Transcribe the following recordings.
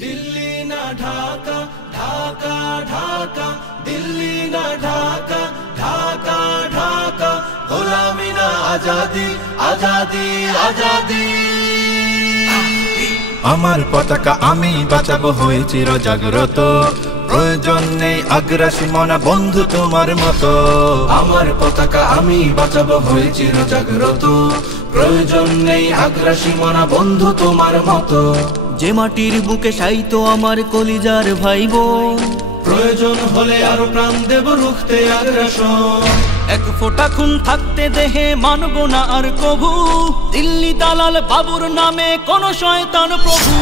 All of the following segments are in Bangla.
दिल्ली ना ढाका ढाका ढाका दिल्ली ना ढाका ढाका ढाका গোলামি না আজাদি আজাদি আজাদি আমার পতাকা আমি বাঁচাবো হয়ে চির জাগ্রত প্রয়োজন নেই আগ্রাসী মনা বন্ধু তোমার মতো আমার পতাকা আমি বাঁচাবো হয়ে চির জাগ্রত প্রয়োজন নেই আগ্রাসী মনা বন্ধু তোমার মতো যে মাটির বুকে সাইতো আমার কলিজার ভাইবোন প্রয়োজন হলে আরো প্রাণ দেব রুখতে আগ্রাসন এক ফোঁটা খুন থাকতে দেহে মানব না আর কভু দিল্লি দালাল বাবুর নামে কোন শয়তান প্রভু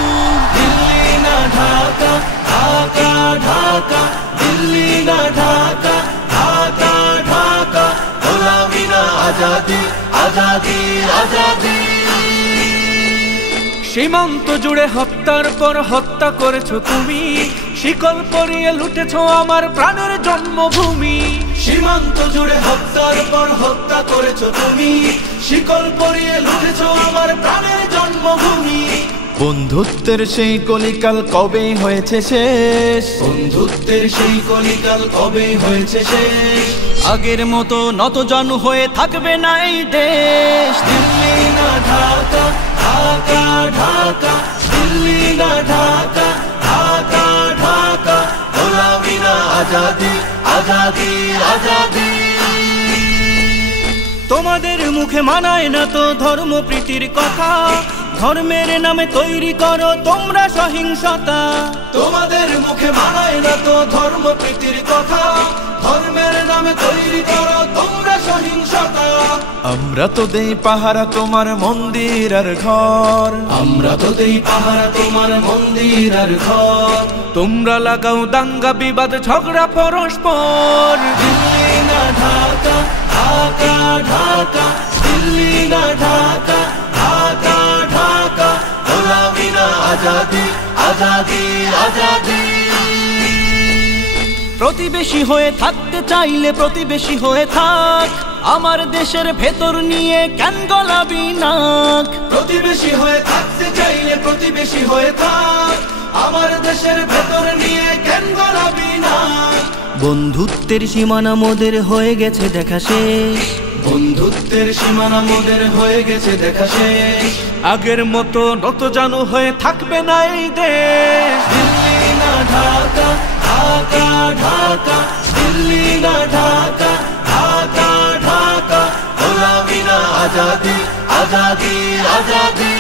দিল্লি না ঢাকা ঢাকা ঢাকা দিল্লি না ঢাকা ঢাকা ঢাকা গোলামি না আজাদি আজাদি আজাদি সীমান্ত জুড়ে হত্যার পর হত্যা করেছো তুমি শিকল পরিয়ে লুটেছো আমার প্রাণের জন্মভূমি সীমান্ত জুড়ে হত্যার পর হত্যা করেছো তুমি শিকল পরিয়ে লুটেছো আমার প্রাণের জন্মভূমি বন্ধুত্বের সেই কলিকাল কবে হয়েছে শেষ বন্ধুত্বের সেই কলিকাল কবে হয়েছে শেষ আগের মতো নতজানু হয়ে থাকবে না এই দেশ দিল্লি না ঢাকা ঢাকা ঢাকা দিল্লি না ঢাকা ঢাকা ঢাকা গোলামি না আজাদি আজাদি আজাদি তোমাদের মুখে মানায় না তো ধর্মপ্রীতির কথা ধর্মের নামে তৈরি করো তোমরা সহিংসতা তোমাদের মুখে মানায় না তো ধর্মপ্রীতির কথা ধর্মের নামে তৈরি করো তোমরা সহিংসতা আমরা তো দেই পাহারা তোমার মন্দির আর ঘর আমরা তো দেই পাহারা তোমার মন্দির আর ঘর তোমরা লাগাও দাঙ্গা বিবাদ ঝগড়া পরস্পর দিল্লি না ঢাকা ঢাকা ঢাকা দিল্লি না ঢাকা ঢাকা ঢাকা গোলামি না আজাদি আজাদি আজাদি প্রতিবেশী হয়ে থাকতে চাইলে প্রতিবেশী হয়ে থাক আমার দেশের ভেতর নিয়ে কেন গলাবি নাক প্রতিবেশী হয়ে থাকতে চাইলে প্রতিবেশী হয়ে থাক আমার দেশের ভেতর নিয়ে কেন গলাবি না বন্ধুত্বের সীমানা মোদের হয়ে গেছে দেখা শেষ বন্ধুত্বের সীমানা মোদের হয়ে গেছে দেখা শেষ আগের মতো নতজানু হয়ে থাকবে না এই দেশ দিল্লি না ঢাকা ঢাকা ঢাকা দিল্লি না ঢাকা ঢাকা ঢাকা গোলামি না আজাদি আজাদি আজাদি